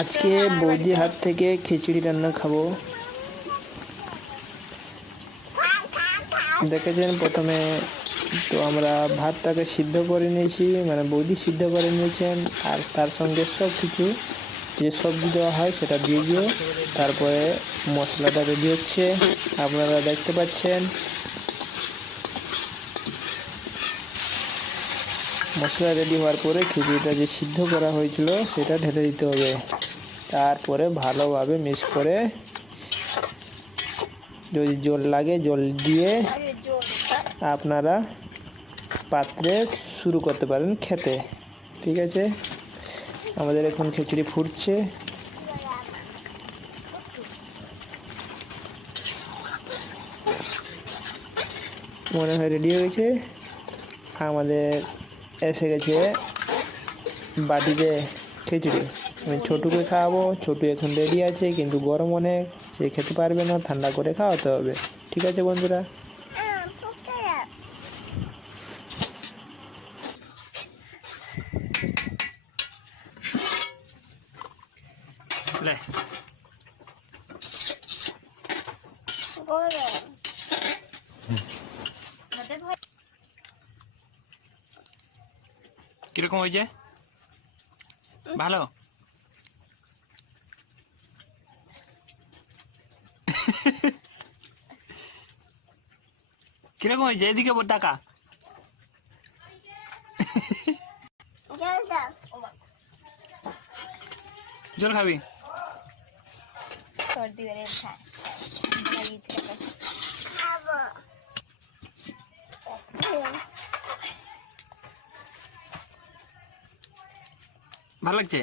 আজকে বৌদির হাত থেকে খিচুড়ি রান্না খাবো। দেখেছেন প্রথমে তো আমরা ভাতটাকে সিদ্ধ করে নিয়েছি, মানে বৌদি সিদ্ধ করে নিয়েছেন, আর তার সঙ্গে সব কিছু যে সবজি দেওয়া হয় সেটা দিয়ে তারপরে মশলাটা রেডি হচ্ছে, আপনারা দেখতে পাচ্ছেন। মশলা রেডি হওয়ার পরে খিচুড়িটা যে সিদ্ধ করা হয়েছিল সেটা ঢেলে দিতে হবে। তারপরে ভালোভাবে মিক্স করে যদি জল লাগে জল দিয়ে আপনারা পাত্রে শুরু করতে পারেন খেতে। ঠিক আছে, আমাদের এখন খিচুড়ি ফুটছে। মনে হয় রেডি হয়েছে। আমাদের এসে গেছে বাটিতে খিচুড়ি। আমি ছোটুকে খাওয়াবো। ছোটু এখন রেডি আছে, কিন্তু গরম অনেক, সে খেতে পারবে না, ঠান্ডা করে খাওয়াতে হবে। ঠিক আছে বন্ধুরা। কিরকম হয়েছে? ভালো? কিরকম হয়েছে? এদিকে টাকা জল খাবি? ভালো লাগছে?